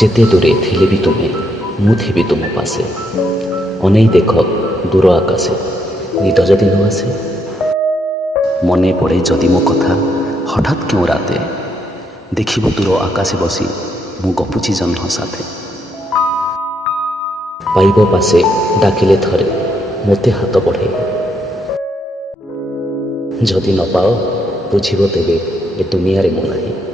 ଯେତେ ଦୂରେ ଥିଲେ ବି ତୁମେ, ମୁଁ ଥିବି ତୁମ ପାଶେ। ଅନେଇ ଦେଖ ଦୂର ଆକାଶେ, ନିଦ ଯଦି ନ ଆସେ। ମନେ ପଡ଼େ ଯଦି ମୋ କଥା ହଠାତ୍ କେଉଁ ରାତେ, ଦେଖିବୁ ଦୂର ଆକାଶେ ବସି ମୁଁ ଗପୁଛି ଜହ୍ନ ସାଥେ। ପାଇବ ପାଶେ ଡାକିଲେ ଥରେ, ମୋତେ ହାତ ବଢ଼େଇବ। ଯଦି ନ ପାଅ ବୁଝିବ ତେବେ ଏ ଦୁନିଆରେ ମୁଁ ନାହିଁ।